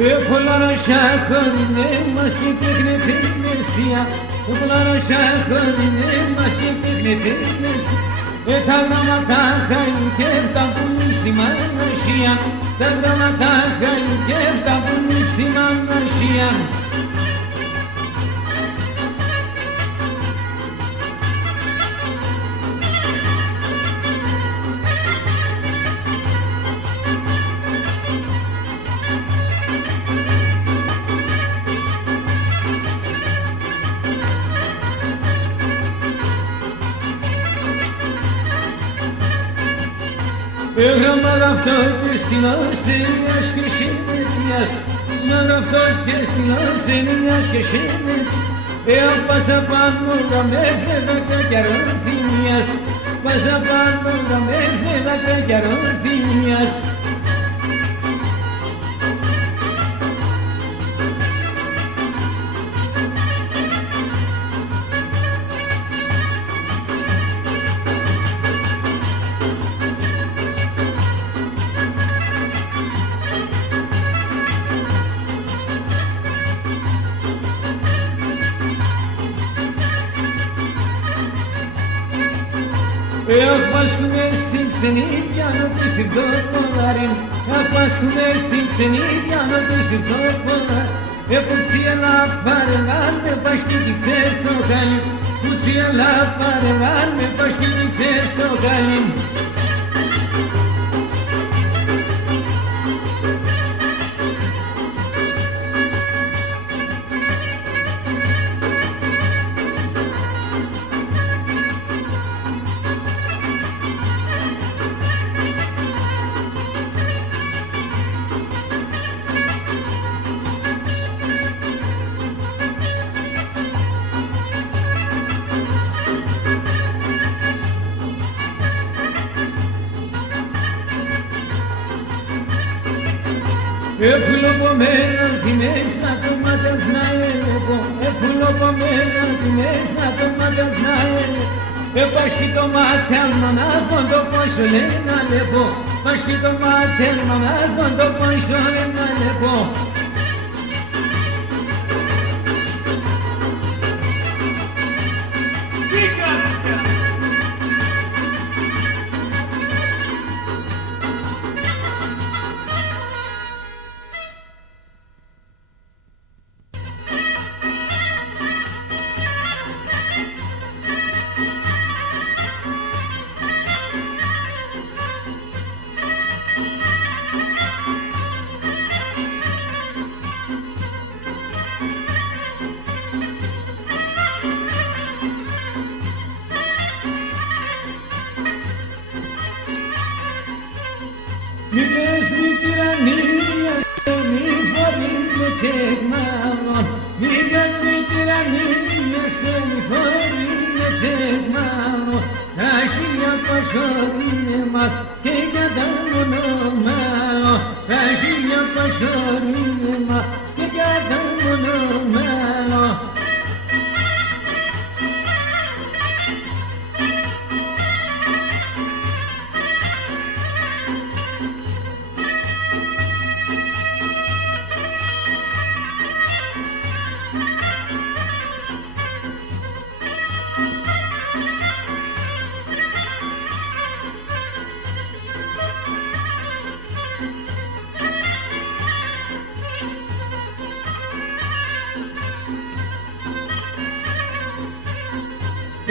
Okullara şakırne maske teknetinesiya Okullara şakırne maske teknetinesiya Tarlama takayım kevtabun simanlaşıya Tarlama takayım kevtabun simanlaşıya Maraftor destinos senin aşkı şemiyas Maraftor destinos senin aşkı şemiyas Pasapan mura mevlevete garantiyas Pasapan mura mevlevete garantiyas Yapmaz kumesin seni yanı dışı dokmaların Yapmaz kumesin seni yanı dışı dokmalar Pusiela parangan me paşkidik ses tokayım Pusiela parangan me paşkidik ses tokayım Epuloko mera dimesa tomatas naepo Epuloko mera dimesa tomatas naepo Paşkito matel mana kondo poşolena lepo Paşkito matel mana kondo poşolena lepo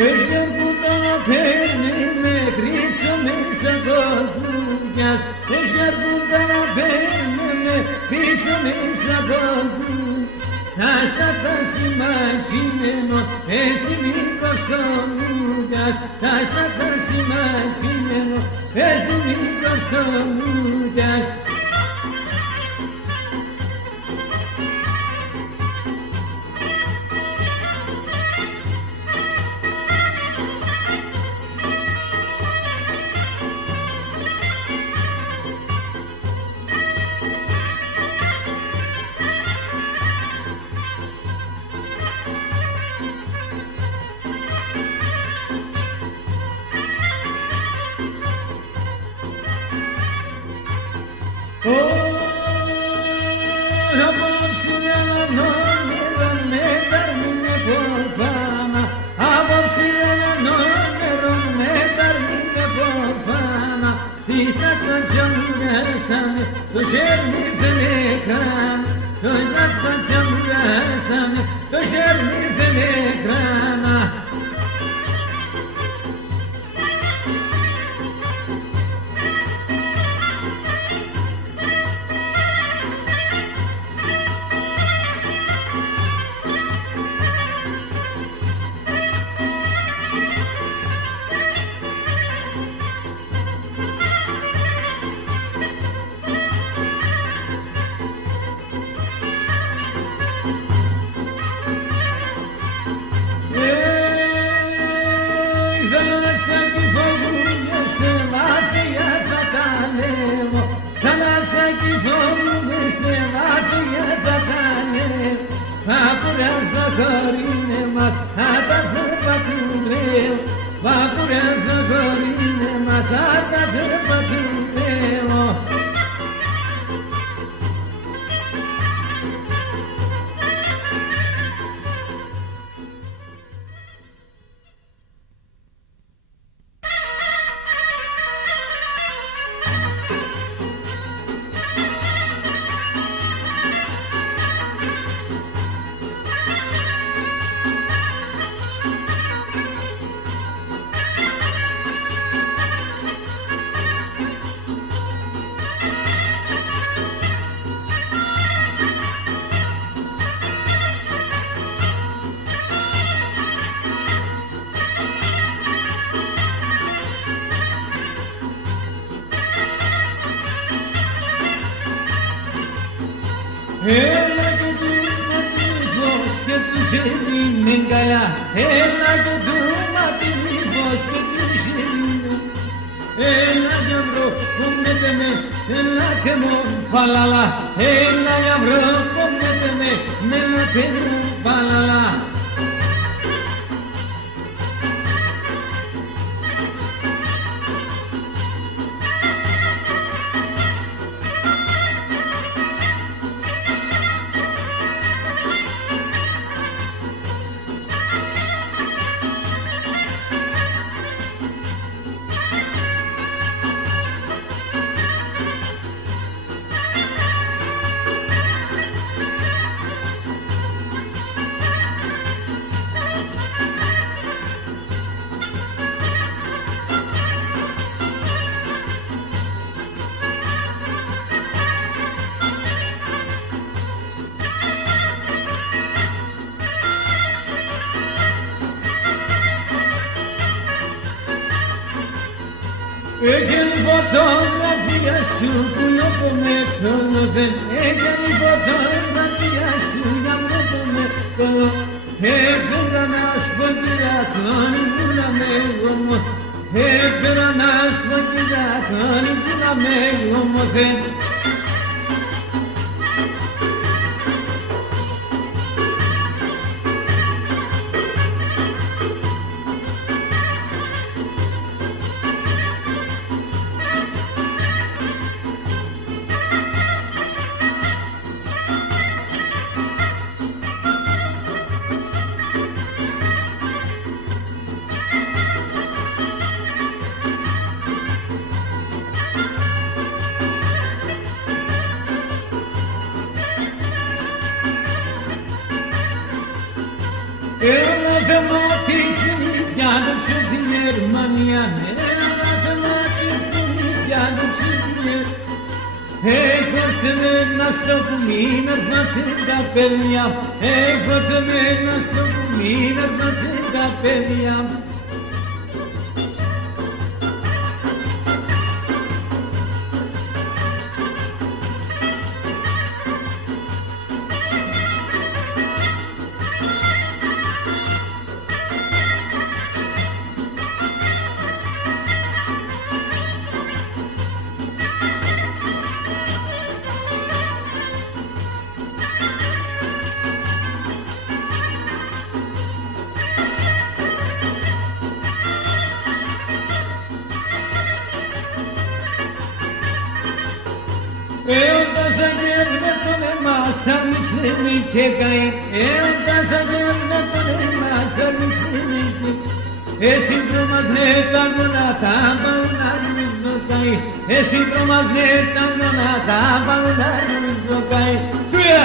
Ești puta pernele, Cristo mesa gogujas. Ești puta pernele, Cristo mesa gogujas. Asta casi imaginemos, esse livro sonugas. Asta casi imaginemos, esse livro sonugas. πέσανε, το χέρι δεν έκραν, το ζάπατσα μου πέσανε, το χέρι δεν έκρανα. Βαπουρέζα μας, αταθρπατουρέω, βαπουρέζα κορίνε μας, αταθρπατουρέω. Έλα και του ματιβώς και του σελίνε γκαλιά, έλα και του ματιβώς και του σελίνε. Έλα για βρω κομμέτε με, έλα και μου παλαλά, έλα για βρω κομμέτε με, έλα και μου παλαλά. Έκανε φωτογραφία σου που λόγω με χρόνο δεν έκανε φωτογραφία σου για λόγω με χρόνο. Έφερα να σου πω κυριακόνι που να με γόμω, έφερα να σου πω κυριακόνι που να με γόμω. Έλα θεματίσει για το στην Γερμανία, έλα θεματίσει για το στην Γερμανία. Έχω θεμένα στο κουμίνα έρθαν τα παιδιά, έχω θεμένα στο κουμίνα έρθαν τα παιδιά. Όταν σ' αγγέλνε τον εμάς αληθινή και καεί, όταν σ' αγγέλνε τον εμάς αληθινή και εσύ τρομάζε τα γονάτα, παουνάρι ζωκάει, εσύ τρομάζε τα γονάτα, παουνάρι ζωκάει. Τούια!